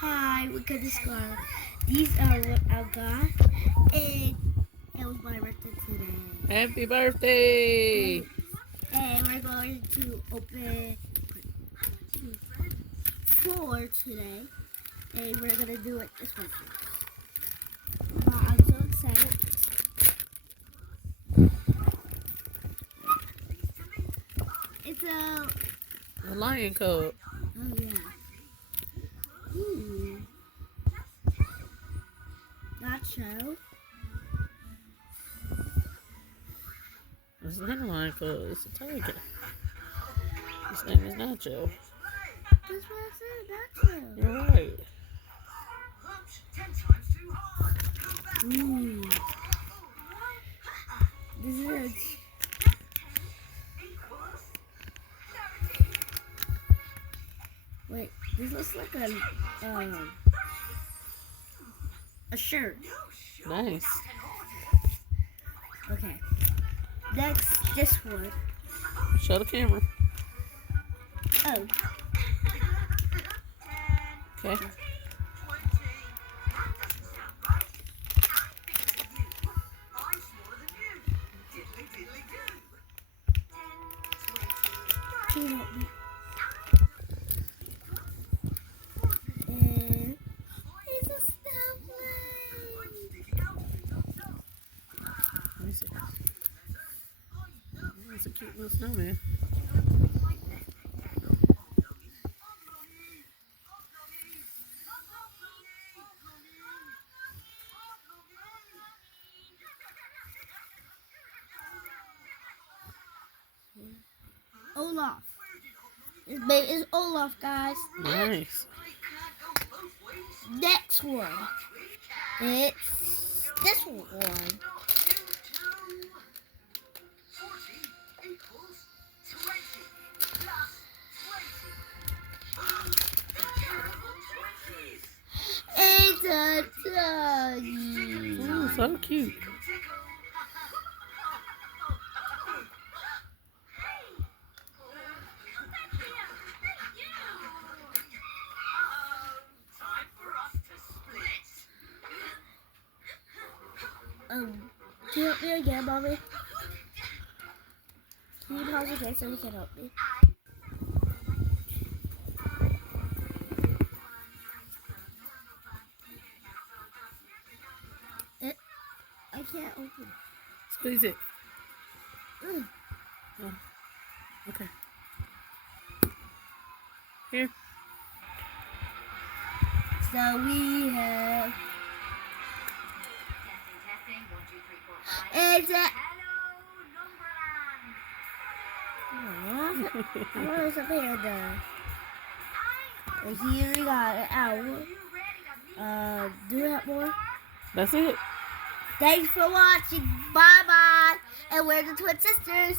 Hi, look at this car. These are what I got, and it was my birthday today. Happy birthday! And we're going to open 4 today, and we're gonna do it this way. I'm so excited. It's The lion cub. oh yeah. Nacho. It's not a lion cub. It's a tiger. His name is Nacho. That's what I said, Nacho. You're right. This is a wait. This looks like a shirt. Nice. Okay. Next, this one. Show the camera. Oh, Okay. can you help me? And he's a snowflake. Let me see. It's a cute little snowman. Olaf. His name is Olaf, guys. Nice. Next one. It's this one. It's a doggy. Oh, so cute. Can you help me again, Mommy? Can you pause again so you can help me? I can't open Squeeze it. it. Oh. Okay. Here. So we have. It's a. I want some hair done. And here we got an owl. Do we have more? That's it. Thanks for watching. Bye bye. And we're the twin sisters.